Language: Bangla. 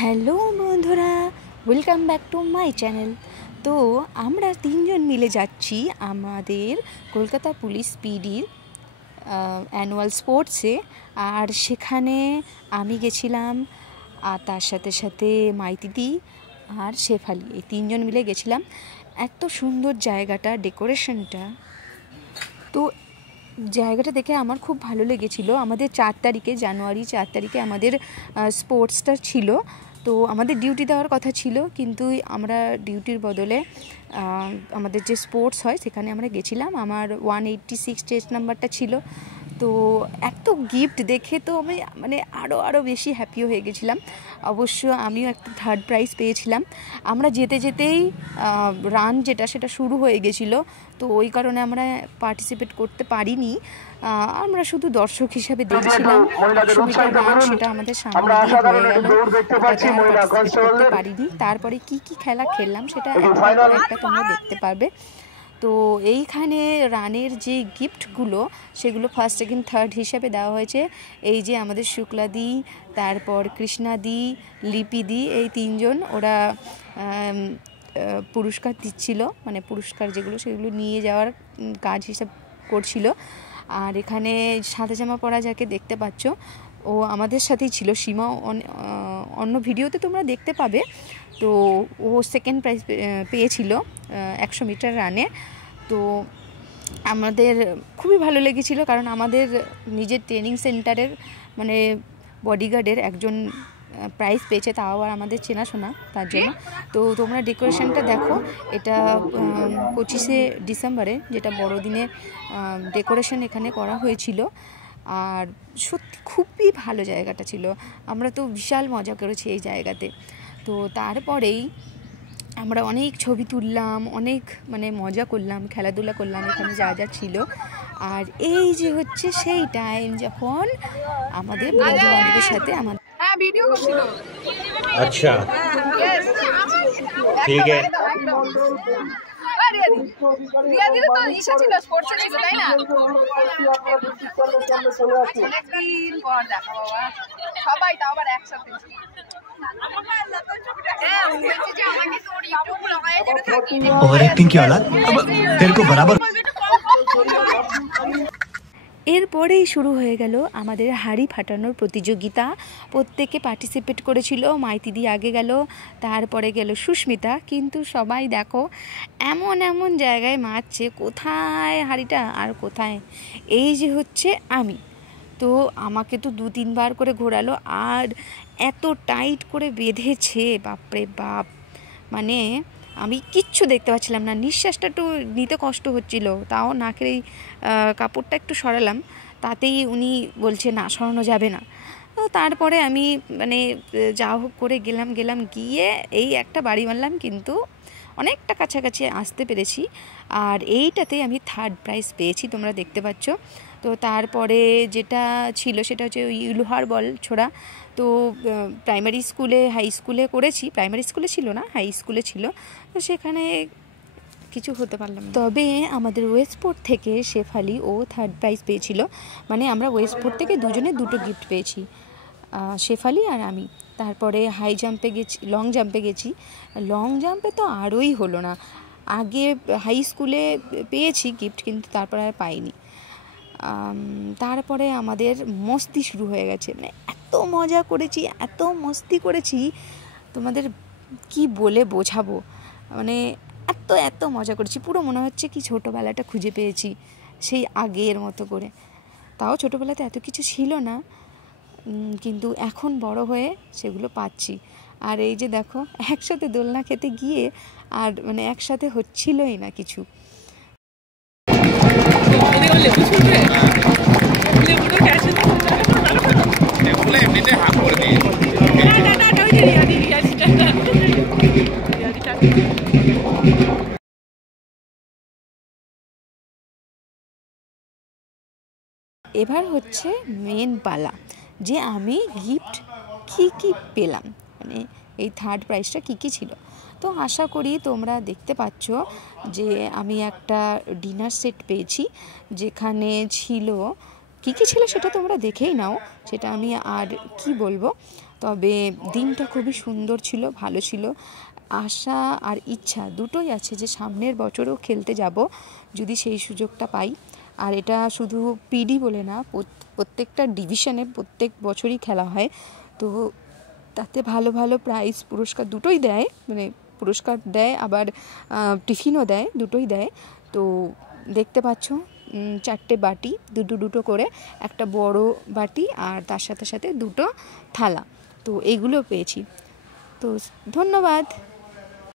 হ্যালো বন্ধুরা, welcome back to my channel. তো আমরা তিনজন মিলে যাচ্ছি আমাদের কলকাতা পুলিশ পিডির অ্যানুয়াল স্পোর্টসে। আর সেখানে আমি গেছিলাম, আর তার সাথে সাথে মাইতিদি আর শেফালি, এই তিনজন মিলে গেছিলাম। এত সুন্দর জায়গাটা, ডেকোরেশনটা, তো জায়গাটা দেখে আমার খুব ভালো লেগেছিলো। আমাদের 4 তারিখে, জানুয়ারি 4 তারিখে আমাদের স্পোর্টসটা ছিল। তো আমাদের ডিউটি দেওয়ার কথা ছিল, কিন্তু আমরা ডিউটির বদলে আমাদের যে স্পোর্টস হয় সেখানে আমরা গেছিলাম। আমার 186 টেস্ট নাম্বারটা ছিল। তো এত গিফট দেখে তো আমি আরও বেশি হ্যাপি হয়ে গেছিলাম। অবশ্য আমিও একটা 3rd প্রাইজ পেয়েছিলাম। আমরা যেতে যেতেই রান সেটা শুরু হয়ে গেছিলো, তো ওই কারণে আমরা পার্টিসিপেট করতে পারিনি। আমরা শুধু দর্শক হিসাবে দেখছিলাম 100 মিটার রান, সেটা আমাদের সামনে দিয়ে হয়ে গেল, পার্টিসিপেট করতে পারিনি। তারপরে কি খেলা খেললাম সেটা একটা তোমরা দেখতে পারবে। তো এইখানে রানের যে গিফটগুলো সেগুলো 1st, 2nd, 3rd হিসাবে দেওয়া হয়েছে। এই যে আমাদের শুক্লাদি, তারপর কৃষ্ণাদি, লিপিদি, এই তিনজন ওরা পুরস্কার দিচ্ছিল, পুরস্কার যেগুলো সেগুলো নিয়ে যাওয়ার কাজ হিসাব করছিল। আর এখানে সাদা জামা পরা যাকে দেখতে পাচ্ছ, ও আমাদের সাথেই ছিল, সীমা। অন্য ভিডিওতে তোমরা দেখতে পাবে। তো ও 2nd প্রাইজ পেয়েছিল 100 মিটার রানে। তো আমাদের খুবই ভালো লেগেছিল, কারণ আমাদের নিজের ট্রেনিং সেন্টারের বডিগার্ডের একজন প্রাইজ পেয়েছে, তাও আবার আমাদের চেনাশোনা, তার জন্য। তো তোমরা ডেকোরেশনটা দেখো, এটা 25শে ডিসেম্বরে, যেটা বড়দিনে ডেকোরেশন এখানে করা হয়েছিল। আর সত্যি খুবই ভালো জায়গাটা ছিল, আমরা তো বিশাল মজা করেছি এই জায়গাতে। তো তারপরেই আমরা অনেক ছবি তুললাম, অনেক মজা করলাম, খেলাধুলা করলাম এখানে যা ছিল। আর এই যে হচ্ছে সেই টাইম যখন আমাদের বন্ধু বান্ধবের সাথে আমাদের আচ্ছা ঠিক আছে। ओवर एक्टिंग की औलाद तेरे को बराबर। এরপরেই শুরু হয়ে গেল আমাদের হাঁড়ি ফাটানোর প্রতিযোগিতা। প্রত্যেকে পার্টিসিপেট করেছিল। মাইতিদি আগে গেল, তারপরে গেল সুস্মিতা। কিন্তু সবাই দেখো এমন জায়গায় মারছে, কোথায় হাঁড়িটা আর কোথায় এই যে হচ্ছে আমি। তো আমাকে তো 2-3 বার করে ঘোরালো, আর এত টাইট করে বেঁধেছে, বাপরে বাপ, আমি কিচ্ছু দেখতে পাচ্ছিলাম না, নিঃশ্বাসটা একটু নিতে কষ্ট হচ্ছিল। তাও নাকের এই কাপড়টা একটু সরালাম, তাতেই উনি বলছে না, সরানো যাবে না। তো তারপরে আমি যা হোক করে গেলাম, গিয়ে এই একটা বাড়ি মারলাম, কিন্তু অনেকটা কাছাকাছি আসতে পেরেছি। আর এইটাতে আমি 3rd প্রাইজ পেয়েছি, তোমরা দেখতে পাচ্ছ। তো তারপরে যেটা ছিল সেটা হচ্ছে লোহার বল ছোড়া। তো প্রাইমারি স্কুলে, হাই স্কুলে করেছি। প্রাইমারি স্কুলে ছিল না, হাই স্কুলে ছিল। তো সেখানে কিছু হতে পারলাম না। তবে আমাদের ওয়েস্টপোর্ট থেকে শেফালি ও 3rd প্রাইজ পেয়েছিল। আমরা ওয়েস্টপোর্ট থেকে দুজনে 2টো গিফট পেয়েছি, শেফালি আর আমি। তারপরে হাই জাম্পে গেছি, লং জাম্পে গেছি। লং জাম্পে তো আরোই হলো না। আগে হাই স্কুলে পেয়েছি গিফট, কিন্তু তারপরে আর পাইনি। তারপরে আমাদের মস্তি শুরু হয়ে গেছে। এত মজা করেছি, এত মস্তি করেছি, তোমাদের কি বলে বোঝাবো। এত মজা করেছি, পুরো মনে হচ্ছে কি ছোটোবেলাটা খুঁজে পেয়েছি সেই আগের মতো করে। তাও ছোটোবেলাতে এত কিছু ছিল না, কিন্তু এখন বড় হয়ে সেগুলো পাচ্ছি। আর এই যে দেখো, একসাথে দোলনা খেতে গিয়ে আর একসাথে হচ্ছিলই না কিছু। এবার হচ্ছে মেন পালা, যে আমি গিফট কি পেলাম, এই 3rd প্রাইজটা কি ছিল। তো আশা করি তোমরা দেখতে পাচ্ছ যে আমি একটা ডিনার সেট পেয়েছি, যেখানে ছিল কি ছিল সেটা তোমরা দেখেই নাও, সেটা আমি আর কি বলবো। তবে দিনটা খুবই সুন্দর ছিল, ভালো ছিল। আশা আর ইচ্ছা দুটোই আছে যে সামনের বছরও খেলতে যাব যদি সেই সুযোগটা পাই। আর এটা শুধু পিডি বলে না, প্রত্যেকটা ডিভিশনে প্রত্যেক বছরই খেলা হয়। তো তাতে ভালো ভালো প্রাইজ পুরস্কার দুটোই দেয়, মানে পুরস্কার দেয় আবার টিফিনও দেয়, দুটোই দেয়। তো দেখতে পাচ্ছ 4টে বাটি, দুটো করে, একটা বড় বাটি আর তার সাথে সাথে 2টো থালা, তো এইগুলো পেয়েছি। তো ধন্যবাদ।